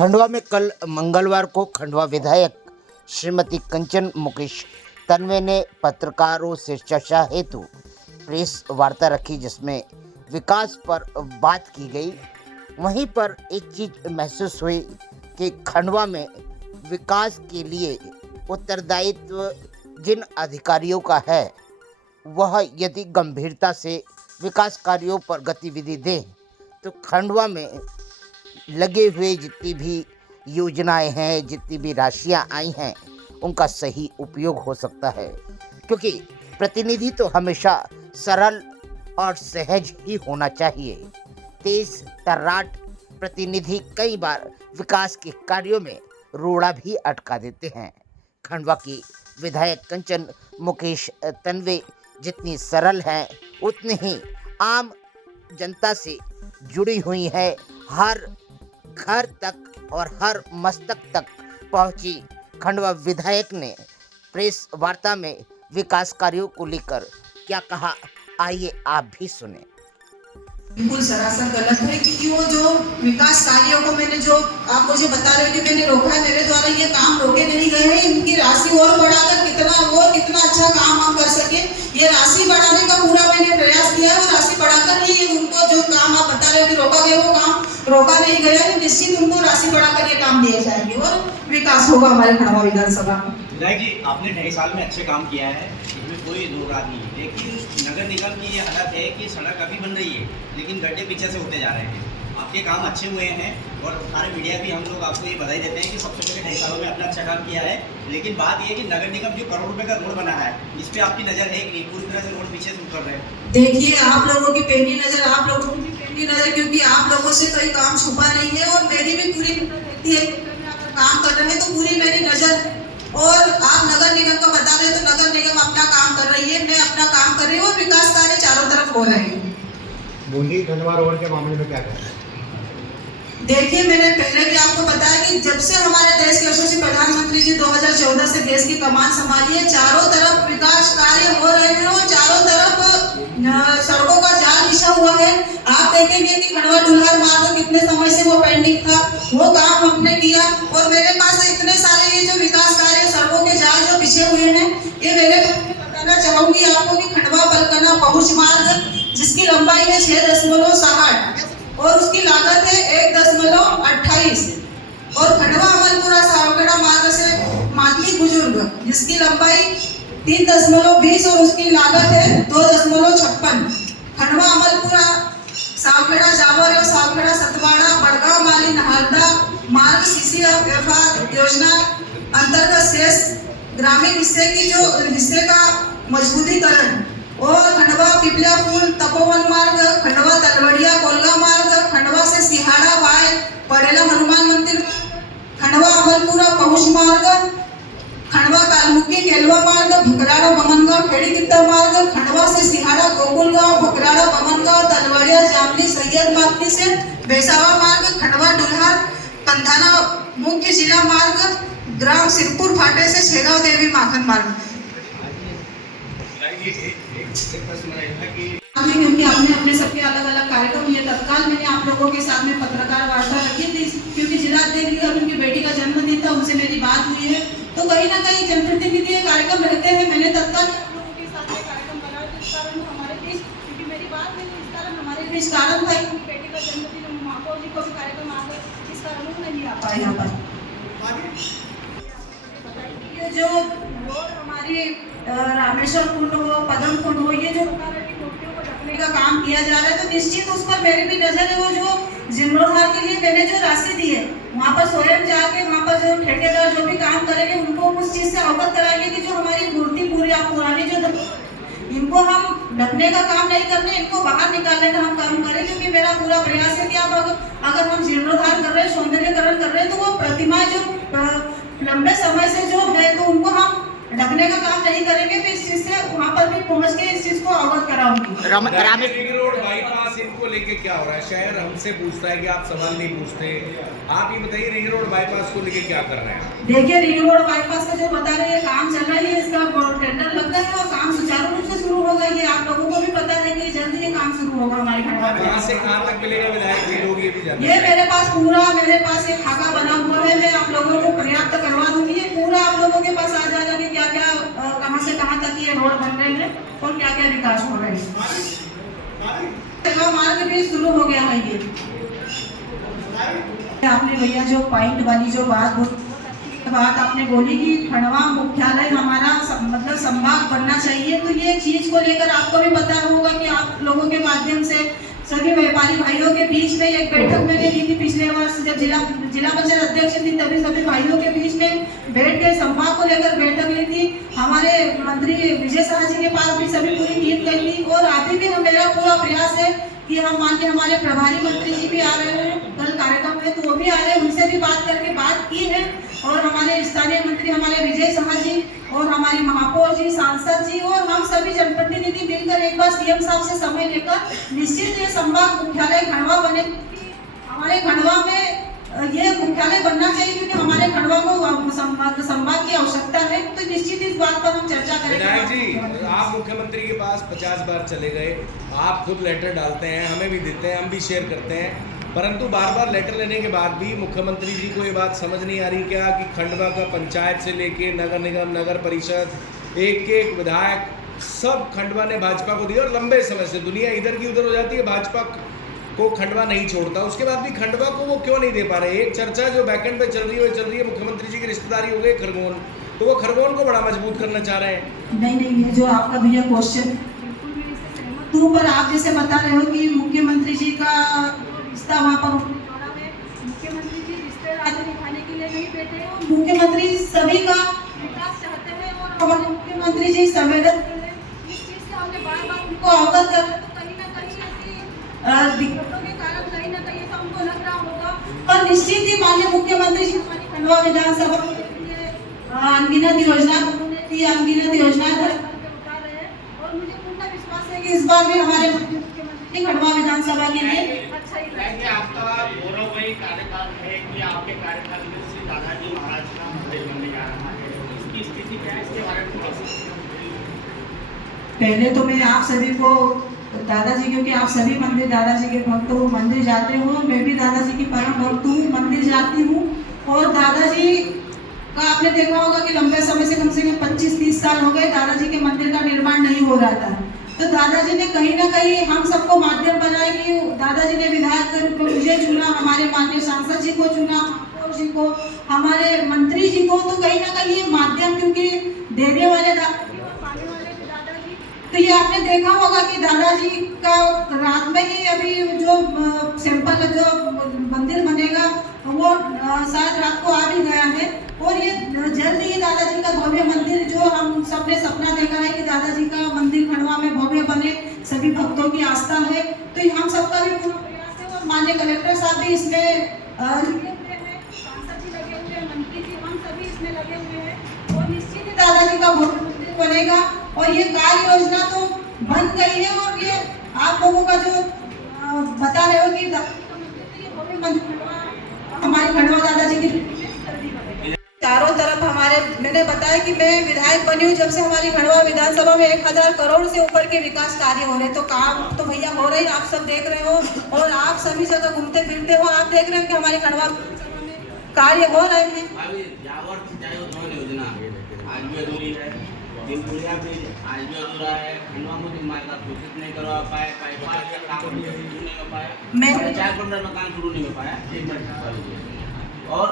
खंडवा में कल मंगलवार को खंडवा विधायक श्रीमती कंचन मुकेश तन्वे ने पत्रकारों से चर्चा हेतु प्रेस वार्ता रखी, जिसमें विकास पर बात की गई। वहीं पर एक चीज महसूस हुई कि खंडवा में विकास के लिए उत्तरदायित्व जिन अधिकारियों का है, वह यदि गंभीरता से विकास कार्यों पर गतिविधि दें तो खंडवा में लगे हुए जितनी भी योजनाएं हैं, जितनी भी राशियां आई हैं, उनका सही उपयोग हो सकता है। क्योंकि प्रतिनिधि तो हमेशा सरल और सहज ही होना चाहिए। तेज तर्राट प्रतिनिधि कई बार विकास के कार्यों में रोड़ा भी अटका देते हैं। खंडवा की विधायक कंचन मुकेश तन्वे जितनी सरल हैं, उतनी ही आम जनता से जुड़ी हुई है। हर घर तक और हर मस्तक तक पहुंची खंडवा विधायक ने प्रेस वार्ता में विकास कार्यों को लेकर क्या कहा, आइए आप भी सुने। बिल्कुल सरासर गलत है, क्योंकि वो जो विकास कार्यों को मैंने जो आप मुझे बता रहे हो कि मैंने रोका है, मेरे द्वारा ये काम रोके नहीं गए हैं। इनकी राशि और बढ़ाकर कितना अच्छा काम हम कर सके, ये राशि बढ़ाने का पूरा मैंने प्रयास किया है। और राशि बढ़ाकर ही उनको जो काम आप बता रहे हो कि रोका गया, वो काम रोका नहीं गया है। निश्चित उनको राशि बढ़ाकर ये काम दिए जाएंगे और विकास होगा हमारे खंडवा विधानसभा में। विधायक जी, आपने 2.5 साल में अच्छे काम किया है, इसमें कोई दो रात नहीं है। लेकिन नगर निगम की ये हालत है कि सड़क अभी बन रही है, लेकिन गड्ढे पीछे से होते जा रहे हैं। आपके काम अच्छे हुए हैं और सारे मीडिया भी हम लोग आपको ये बधाई देते हैं कि सबसे पहले 2.5 सालों में आपने अच्छा काम किया है। लेकिन बात ये है कि नगर निगम जो करोड़ रुपए का रोड बना है, इस पर आपकी नज़र है कि नहीं? पूरी तरह से रोड पीछे से उतर रहे हैं। देखिए, आप लोगों की पैनी नजर, आप लोगों की पैनी नजर, क्योंकि आप लोगों से कोई काम छुपा नहीं है और मेरी भी पूरी नजर रहती है। अगर काम कर रहे हैं तो पूरी मेरी नजर। और आप नगर निगम का बता रहे हैं तो नगर निगम अपना काम कर रही है, मैं अपना काम कर रही हूँ और विकास कार्य चारों तरफ हो रहे हैं। बूंदी खंडवा रोड के मामले में क्या करें? देखिए, मैंने पहले भी आपको बताया कि जब से हमारे देश के यशस्वी प्रधानमंत्री जी 2014 से देश की कमान संभाली है, चारों तरफ विकास कार्य हो रहे हैं और चारों तरफ सड़कों का जाल बिछा हुआ है। आप देखेंगे कि खंडवा डुल्हर मार्ग कितने समय से वो पेंडिंग था, वो काम हमने किया। और मेरे पास इतने सारे ये जो विकास कार्य, सड़कों के जाल जो बिछे हुए हैं, ये मेरे बताना चाहूंगी आपको कि खंडवा बलकना पहुंच मार्ग, जिसकी लंबाई है 6.60 और उसकी लागत है 1.28। और खंडवा अमलपुरा सावखेड़ा मार्ग से मातली बुजुर्ग, जिसकी लंबाई 3.20 और उसकी लागत है 2.56। खंडवा अमलपुरा सावखेड़ा जावर और सावखेड़ा सतवाड़ा बड़गांव माली नहालदा मार्ग CCFR योजना अंतर्गत शेष ग्रामीण हिस्से का मजबूतीकरण। और खंडवा पिपलिया पुल तपोवन मार्ग, खंडवा तलवड़िया कोलगा मार्ग, खंडवा से सिहाड़ा वाय पड़ेला हनुमान मंदिर, खंडवा अमलपुरा पहुंच मार्ग, खंडवा कालमुखी केलवा मार्ग, भकराड़ा बमनगांव खेड़ी कित्ता मार्ग, खंडवा से सिहाड़ा गोकुलगांव, भकराड़ा बमनगांव, तलवड़िया जामनी सैयद मातनी से बेसावा मार्ग, खंडवा डुल्हर कंधाना मुख्य जिला मार्ग, ग्राम सिरपुर फाटे से शेगांव देवी माखन मार्ग। क्योंकि आपने अपने सबके अलग अलग कार्यक्रम, ये तत्काल मैंने आप लोगों के साथ में पत्रकार वार्ता रखी थी, क्योंकि जिलाध्यक्ष और उनकी बेटी का जन्मदिन था, उनसे मेरी बात हुई है। तो कहीं ना कहीं जनप्रतिनिधि कार्यक्रम रखते हैं, मैंने तत्काल आप लोगों के साथ में कार्यक्रम बनाया। जिस कारण हमारे बीच, क्योंकि मेरी बात नहीं हुई, इस कारण हमारे बीच कारण था कि उनकी बेटी का जन्मदिन, माता जी को भी कार्यक्रम आ गए, इस कारण वो नहीं आ पाए यहाँ पर। ये जो रोड हमारी रामेश्वर कुंड हो, पदम कुंड हो, ये जो मूर्तियों को ढकने का काम किया जा रहा है, तो निश्चित उस पर मेरी भी नजर है। वो जो जीर्णोद्धार के लिए मैंने जो राशि दी है, वहाँ पर स्वयं जाके वहाँ पर जो ठेकेदार जो भी काम करेंगे, उनको उस चीज से अवगत कराएंगे कि जो हमारी मूर्ति पूरी पुरानी जो इनको हम ढकने का काम नहीं करने, इनको बाहर निकालने का हम काम करें। क्योंकि मेरा पूरा प्रयास है कि आप अगर हम जीर्णोद्धार कर रहे हैं, सौंदर्यकरण कर रहे हैं, तो वो प्रतिमा जो लंबे समय से जो है, तो उनको हम ढकने का काम नहीं करेंगे। तो इस चीज से वहाँ पर भी पहुँच के इस चीज को अवगत कराऊंगी। रिंग रोड बाईपास इनको लेके क्या हो रहा है? शहर हमसे पूछता है कि आप सवाल नहीं पूछते। आप ये बताइए, रिंग रोड बाईपास को लेके क्या कर रहे हैं? देखिए, रिंग रोड बाईपास का जो बता रहे हैं काम चल रहा है, इसका टेंडर लगता है और काम सुचारू रूप से शुरू होगा। ये आप लोगों को भी पता है कि जल्दी ये काम शुरू होगा हमारे खंडवा में। कहाँ से कहाँ तक मिलेगा विधायक जी लोग, ये भी जानते हैं? ये मेरे पास एक खाका बना लोगों को पर्याप्त करवा दूंगी। ये पूरा आप लोगों के पास आ जाएगा कि क्या क्या कहां से कहां तक ये रोड बन रहे हैं और क्या क्या विकास हो रहे हैं। मार्ग भी शुरू हो गया है। ये आपने भैया जो पॉइंट वाली जो बात आपने बोली कि खंडवा मुख्यालय हमारा मतलब संभाग बनना चाहिए, तो ये चीज को लेकर आपको भी पता होगा कि आप लोगों के माध्यम से सभी व्यापारी भाइयों के बीच में एक बैठक मैंने की थी पिछले वर्ष, जब जिला पंचायत अध्यक्ष थी तभी सभी भाइयों के बीच में बैठ के संभाग को लेकर बैठक ली थी। हमारे मंत्री विजय शाह जी के पास भी सभी पूरी नींद गई थी और अभी भी मेरा पूरा प्रयास है कि हम मान के हमारे प्रभारी मंत्री जी भी आ रहे हैं, कल कार्यक्रम है तो वो भी आ रहे हैं, उनसे भी बात करके बात की है। और हमारे स्थानीय मंत्री हमारे विजय शाह जी और हमारी महापौर जी, सांसद जी और हम सभी जनप्रतिनिधि मिलकर एक बार सीएम साहब से समय लेकर निश्चित ये संभाग मुख्यालय खंडवा बने। हमारे खंडवा में ये मुख्यालय बनना चाहिए क्योंकि हमारे खंडवा को संभाग की आवश्यकता है, तो निश्चित इस बात पर हम चर्चा करेंगे। विनायक जी, आप मुख्यमंत्री के पास 50 बार चले गए, आप खुद लेटर डालते हैं, हमें भी देते हैं, हम भी शेयर करते हैं, परंतु बार बार लेटर लेने के बाद भी मुख्यमंत्री जी को ये बात समझ नहीं आ रही क्या कि खंडवा का पंचायत से लेके नगर निगम, नगर परिषद, एक विधायक सब खंडवा ने भाजपा को दिया और लंबे समय से दुनिया इधर की उधर हो जाती है, भाजपा को खंडवा नहीं छोड़ता, उसके बाद भी खंडवा को वो क्यों नहीं दे पा रहे। एक चर्चा जो बैकएंड पे चल रही है मुख्यमंत्री जी की रिश्तेदारी हो गई खरगोन, तो वो खरगोन को बड़ा मजबूत करना चाह रहे हैं। नहीं, ये जो आपका भैया क्वेश्चन तू पर आप जैसे बता रहे हो कि मुख्यमंत्री जी का रिश्ता वहाँ पर मुख्यमंत्री जी रिश्ते निभाने के लिए नहीं बैठे हैं, मुख्यमंत्री सभी का विकास चाहते हैं और हमारे मुख्यमंत्री जी संवेदनशील हैं। इस चीज से हमने बार-बार उनको अवगत कर कहीं ना कहीं ऐसी दिक्कतों के कारण कहीं ना कहीं ऐसा उनको लग रहा होगा, पर निश्चित ही माननीय मुख्यमंत्री जी हमारी खंडवा विधानसभा अनगिनत योजना अनगिनत योजना उठा रहे हैं और मुझे पूर्ण विश्वास है कि इस बार भी हमारे मुख्यमंत्री खंडवा विधानसभा के लिए अच्छा ही रहेंगे। आपका गौरवमयी कार्यकाल है कि आपके कार्यकाल में श्री दादाजी महाराज का मंदिर बनने जा रहा है, इसकी स्थिति क्या है, इसके बारे में थोड़ा सा। पहले तो मैं आप सभी को दादाजी, क्योंकि आप सभी मंदिर दादाजी के भक्त हो, मंदिर जाते हो, मैं भी दादाजी की परम भक्त हूँ, मंदिर जाती हूँ और दादाजी का आपने देखा होगा कि लंबे समय से कम 25-30 साल हो गए दादाजी के मंदिर का निर्माण नहीं हो रहा था, तो दादाजी ने कहीं ना कहीं हम सबको माध्यम बनाया कि दादाजी ने विधायक के रूप में मुझे चुना, हमारे माननीय सांसद जी को चुना, महापौर जी को, हमारे मंत्री जी को, तो कहीं ना कहीं ये माध्यम क्योंकि देने वाले दादाजी, तो ये आपने देखा होगा कि दादाजी का रात में ही अभी जो सिंपल जो मंदिर बनेगा वो शायद रात को आ भी गया है और ये जल्द ही दादाजी का भव्य मंदिर जो हम सबने सपना देखा है कि दादाजी का मंदिर खंडवा में भव्य बने, सभी भक्तों की आस्था है, तो हम सबका भी पूरा प्रयास है और माननीय कलेक्टर साहब भी इसमें लगे हुए हैं, सांसद जी लगे हुए हैं, मंत्री जी, हम सभी इसमें लगे हुए हैं और निश्चित ही दादाजी का भव्य मंदिर बनेगा और ये कार्य योजना तो बन गई है और ये आप लोगों का जो बता रहे हो कि भव्य मंदिर हमारे खंडवा दादाजी की चारों तरफ हमारे, मैंने बताया कि मैं विधायक बनी हूँ जब से हमारी खंडवा विधानसभा में 1000 करोड़ से ऊपर के विकास कार्य हो रहे, तो काम तो भैया हो रही, आप सब देख रहे हो और आप सभी जगह घूमते फिरते हो, आप देख रहे हो कि हमारे खंडवा कार्य हो रहे हैं। आज भी अधूरी है, दिनपुरिया भी आज भी अधूरा है, खंडवा में सूचित नहीं करवा पाए, पाइपलाइन का काम भी शुरू नहीं हो पाया, 4 किलोमीटर में काम शुरू नहीं हो पाया और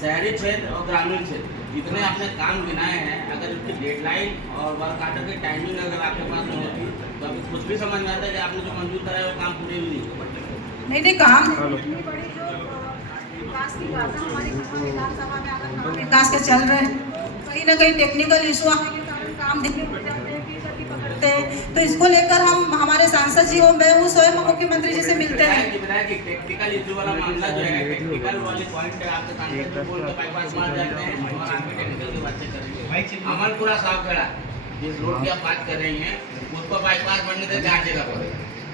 शहरी क्षेत्र और ग्रामीण क्षेत्र जितने आपने काम गिनाए हैं, अगर उसकी डेडलाइन और वर्क आर्डर की टाइमिंग अगर आपके पास में होती तो आपको कुछ भी समझ में आता है कि आपने जो मंजूर कराया वो काम पूरे भी नहीं। नहीं काम इतनी बड़ी जो विकास की बात है हमारी विधानसभा में अगर विकास के चल रहे हैं, कहीं ना कहीं टेक्निकल इशू आने के कारण काम दिखने पड़ जाते हैं, फिर सभी पकड़ते हैं, तो इसको लेकर हम हमारे सांसद जी हो, मैं हूँ स्वयं मुख्यमंत्री जी से मिलते हैं। टेक्निकल इशू वाला मामला जो है, टेक्निकल वाले पॉइंट है, आपके सांसद जी बोल के बाईपास मार जाते हैं और आपके टेक्निकल की बातें करेंगे। अमनपुरा साफ खड़ा जिस रोड की आप बात कर रही हैं उसको बाईपास बनने थे 4 जगह पर,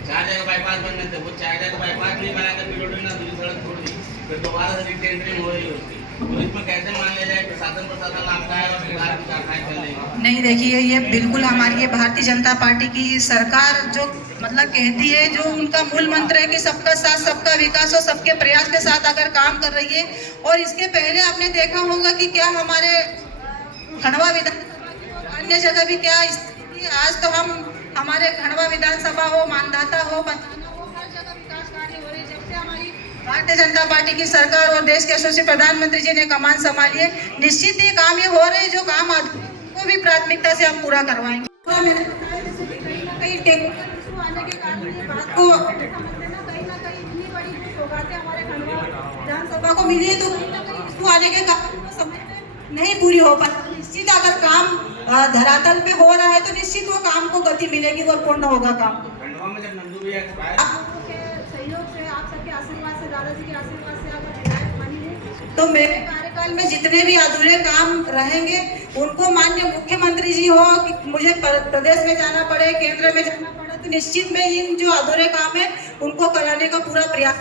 4 जगह बाईपास बनने थे, वो 4 जगह बाईपास नहीं बना कर फिर दूसरी सड़क छोड़ दी, फिर दोबारा से रिटेंडरिंग हो रही है उसकी, तो इसमें कैसे मान लिया जाए प्रशासन आपका है और सरकार की शाखाएं चल रही है? नहीं देखिए, ये बिल्कुल हमारी ये भारतीय जनता पार्टी की सरकार जो मतलब कहती है, जो उनका मूल मंत्र है कि सबका साथ सबका विकास और सबके प्रयास के साथ अगर काम कर रही है। और इसके पहले आपने देखा होगा कि क्या हमारे खंडवा विधानसभा की और अन्य जगह भी क्या स्थिति है। आज तो हम हमारे खंडवा विधानसभा हो, मानधाता हो, बंधाना हो, हर जगह विकास कार्य हो रहे हैं। जब से हमारी भारतीय जनता पार्टी की सरकार और देश के यशस्वी प्रधानमंत्री जी ने कमान संभाली है, निश्चित ही काम ये हो रहे हैं जो काम को भी प्राथमिकता से हम पूरा करवाएंगे। कहीं टेक्निकल इशू आने के कारण ये बात को कहीं ना कहीं इतनी बड़ी जो सौगातें हमारे खंडवा विधानसभा को मिली है, तो कहीं ना कहीं इशू आने के कारण वो समय पे नहीं पूरी हो पाती। निश्चित अगर काम धरातल पे हो रहा है तो निश्चित वो काम को गति मिलेगी और पूर्ण होगा काम। खंडवा में जब नंदू भैया एक्सपायर, आप लोगों के सहयोग से, आप सबके आशीर्वाद से, दादाजी के आशीर्वाद से अगर विधायक बनी हूँ तो मेरे कार्यकाल में जितने भी अधूरे काम रहेंगे उनको माननीय मुख्यमंत्री जी हो कि मुझे प्रदेश में जाना पड़े, केंद्र में जाना पड़े, तो निश्चित में इन जो अधूरे काम है उनको कराने का पूरा प्रयास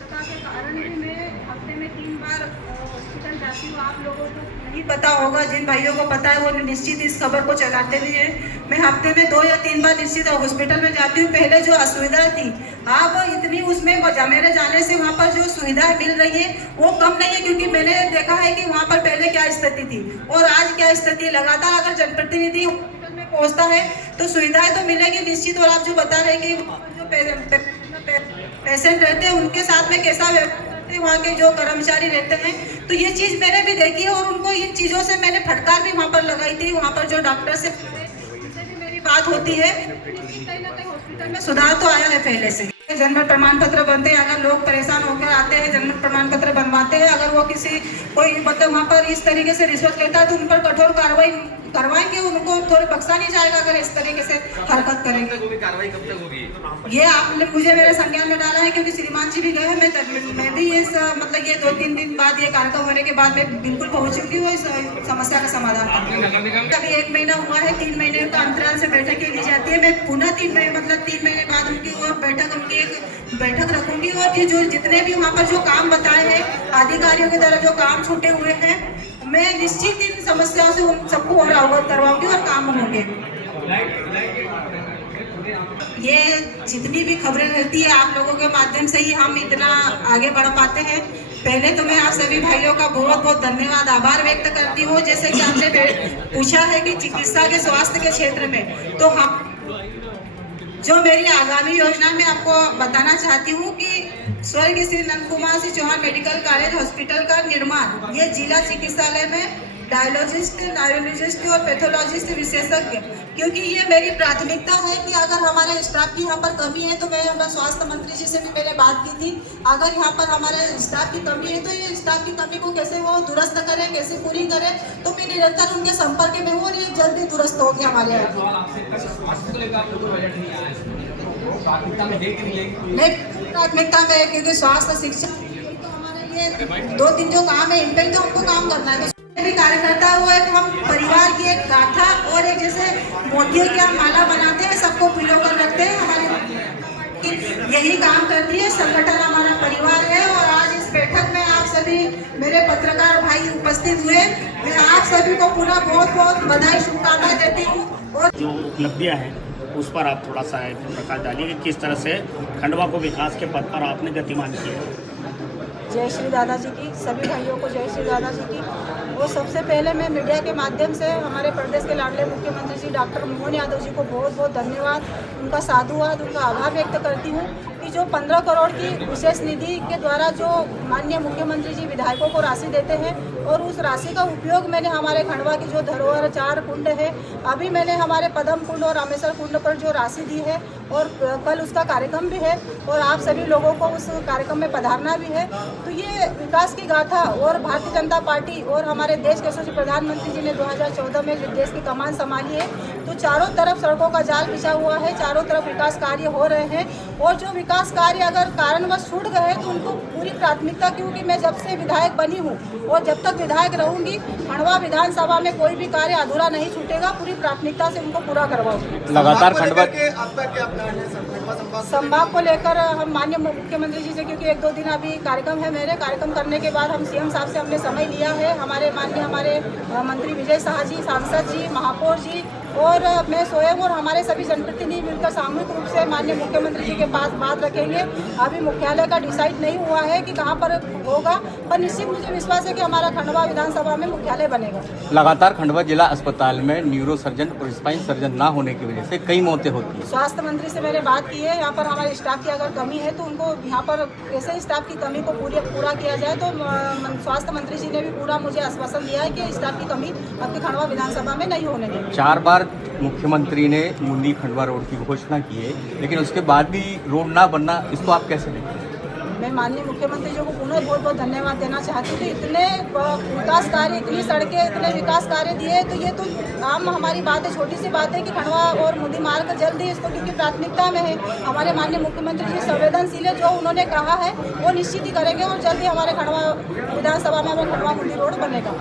के कारण भी मैं हफ्ते में 3 बार हॉस्पिटल जाती हूँ। आप लोगों को नहीं पता होगा, जिन भाइयों को पता है वो निश्चित इस खबर को चलाते भी हैं। मैं हफ्ते में 2 या 3 बार निश्चित हॉस्पिटल में जाती हूँ। पहले जो असुविधा थी, अब इतनी उसमें मेरे जाने से वहाँ पर जो सुविधाएं मिल रही है वो कम नहीं है, क्योंकि मैंने देखा है कि वहाँ पर पहले क्या स्थिति थी और आज क्या स्थिति है। लगातार अगर जनप्रतिनिधि हॉस्पिटल में पहुँचता है तो सुविधाएं तो मिलेगी निश्चित। और आप जो बता रहे कि जो पेशेंट रहते हैं उनके साथ में कैसा व्यवहार करते हैं वहाँ के जो कर्मचारी रहते हैं, तो ये चीज़ मैंने भी देखी है। और उनको इन चीज़ों से मैंने फटकार भी वहाँ पर लगाई थी। वहाँ पर जो डॉक्टर से उनसे भी मेरी बात होती है। कहीं ना कहीं हॉस्पिटल में सुधार तो आया है पहले से। जन्म प्रमाण पत्र बनते हैं, अगर लोग परेशान होकर आते हैं, जन्म प्रमाण पत्र बनवाते हैं, अगर वो कोई मतलब वहाँ पर इस तरीके से रिश्वत लेता है तो उन पर कठोर कार्रवाई करवाएंगे। उनको थोड़े बख्शा नहीं जाएगा अगर इस तरीके से हरकत करेंगे। कार्रवाई कब तक होगी? ये आपने मुझे मेरे संज्ञान में डाला है, क्योंकि श्रीमान जी भी गए हैं। मैं भी इस मतलब ये 2-3 दिन बाद ये कार्यक्रम होने के बाद मैं बिल्कुल पहुंचूंगी वो इस समस्या का समाधान। अभी 1 महीना हुआ है, 3 महीने का अंतराल से बैठकें ली जाती है। मैं पुनः 3 महीने बाद उनकी उनकी एक बैठक रखूंगी। और ये जो जितने भी वहाँ पर जो काम बताए हैं अधिकारियों के द्वारा, जो काम छूटे हुए हैं, मैं निश्चित इन समस्याओं से उन सबको और अवगत करवाऊंगी और काम होंगे। ये जितनी भी खबरें रहती है आप लोगों के माध्यम से ही हम इतना आगे बढ़ पाते हैं। पहले तो मैं आप सभी भाइयों का बहुत बहुत धन्यवाद, आभार व्यक्त करती हूँ। जैसे कि आपने पूछा है कि चिकित्सा के स्वास्थ्य के क्षेत्र में, तो हम जो मेरी आगामी योजना में आपको बताना चाहती हूँ कि स्वर्गीय Shri Nand Kumar Singh Chauhan medical college hospital का निर्माण, ये जिला चिकित्सालय में डायलॉजिस्ट, न्यूरोलॉजिस्ट और पैथोलॉजिस्ट विशेषज्ञ, क्योंकि ये मेरी प्राथमिकता है कि अगर हमारे स्टाफ की यहाँ पर कमी है, तो मैं हमारे स्वास्थ्य मंत्री जी से भी मैंने बात की थी, अगर यहाँ पर हमारे स्टाफ की कमी है तो ये स्टाफ की कमी को कैसे वो दुरुस्त करें, कैसे पूरी करें, तो मैं निरंतर उनके संपर्क में हूँ और ये जल्दी दुरुस्त होगी हमारे यहाँ। नहीं, प्राथमिकता में है, क्योंकि स्वास्थ्य शिक्षा तो हमारे ये 2-3 जो काम है इन पर तो हमको काम करना है। भी कार्यकर्ता हुआ है कि हम परिवार की एक गाथा और एक जैसे मोतियों की हम माला बनाते हैं, सबको पिलो कर रखते हैं। हमारी यही काम करती है, संगठन हमारा परिवार है। और आज इस बैठक में आप सभी मेरे पत्रकार भाई उपस्थित हुए, मैं आप सभी को पुनः बहुत बहुत बधाई, शुभकामनाएं देती हूँ। और जो उपलब्धियाँ हैं उस पर आप थोड़ा सा प्रकाश डालिए कि किस तरह से खंडवा को विकास के पथ पर आपने गतिमान किया। जय श्री दादाजी की, सभी भाइयों को जय श्री दादाजी की। वो सबसे पहले मैं मीडिया के माध्यम से हमारे प्रदेश के लाडले मुख्यमंत्री जी डॉक्टर मोहन यादव जी को बहुत बहुत धन्यवाद, उनका साधुवाद, उनका आभार व्यक्त करती हूँ कि जो 15 करोड़ की विशेष निधि के द्वारा जो माननीय मुख्यमंत्री जी विधायकों को राशि देते हैं, और उस राशि का उपयोग मैंने हमारे खंडवा की जो धरोहर 4 कुंड है, अभी मैंने हमारे पद्म कुंड और रामेश्वर कुंड पर जो राशि दी है, और कल उसका कार्यक्रम भी है और आप सभी लोगों को उस कार्यक्रम में पधारना भी है। तो ये विकास की गाथा, और भारतीय जनता पार्टी और हमारे देश के यशस्वी प्रधानमंत्री जी ने 2014 में देश की कमान संभाली है, तो चारों तरफ सड़कों का जाल बिछा हुआ है, चारों तरफ विकास कार्य हो रहे हैं। और जो विकास कार्य अगर कारणवश छूट गए तो उनको पूरी प्राथमिकता, क्योंकि मैं जब से विधायक बनी हूँ और जब तक विधायक रहूंगी, खंडवा विधानसभा में कोई भी कार्य अधूरा नहीं छूटेगा, पूरी प्राथमिकता से उनको पूरा करवाऊंगी। लगातार खंडवा संभाग को लेकर हम माननीय मुख्यमंत्री जी से, क्योंकि 1-2 दिन अभी कार्यक्रम है मेरे, कार्यक्रम करने के बाद हम सीएम साहब से हमने समय लिया है। हमारे माननीय मंत्री विजय शाह जी, सांसद जी, महापौर जी और मैं स्वयं और हमारे सभी जनप्रतिनिधि मिलकर सामूहिक रूप से माननीय मुख्यमंत्री जी के पास बात रखेंगे। अभी मुख्यालय का डिसाइड नहीं हुआ है कि कहाँ पर होगा, पर निश्चित मुझे विश्वास है कि हमारा खंडवा विधानसभा में मुख्यालय बनेगा। लगातार खंडवा जिला अस्पताल में न्यूरो सर्जन और स्पाइन सर्जन ना होने की वजह से कई मौतें होती हैं। स्वास्थ्य मंत्री से मैंने बात की है, यहाँ पर हमारे स्टाफ की अगर कमी है तो उनको यहाँ पर ऐसे स्टाफ की कमी को पूरा किया जाए। तो स्वास्थ्य मंत्री जी ने भी पूरा मुझे आश्वासन दिया है कि स्टाफ की कमी आपके खंडवा विधानसभा में नहीं होने देंगे। 4 बार मुख्यमंत्री ने बूंदी खंडवा रोड की घोषणा की है, लेकिन उसके बाद भी रोड ना बनना, इसको आप कैसे देखते हैं? मैं माननीय मुख्यमंत्री जी को पुनः बहुत बहुत धन्यवाद देना चाहती हूँ कि इतने विकास कार्य, इतनी सड़कें, इतने विकास कार्य दिए। तो ये तो आम हमारी बात है, छोटी सी बात है कि खंडवा और बूंदी मार्ग जल्द ही इसको, क्योंकि प्राथमिकता में है, हमारे माननीय मुख्यमंत्री जी संवेदनशील है, जो उन्होंने कहा है वो निश्चित ही करेंगे और जल्द ही हमारे खंडवा विधानसभा में खंडवा बूंदी रोड बनेगा।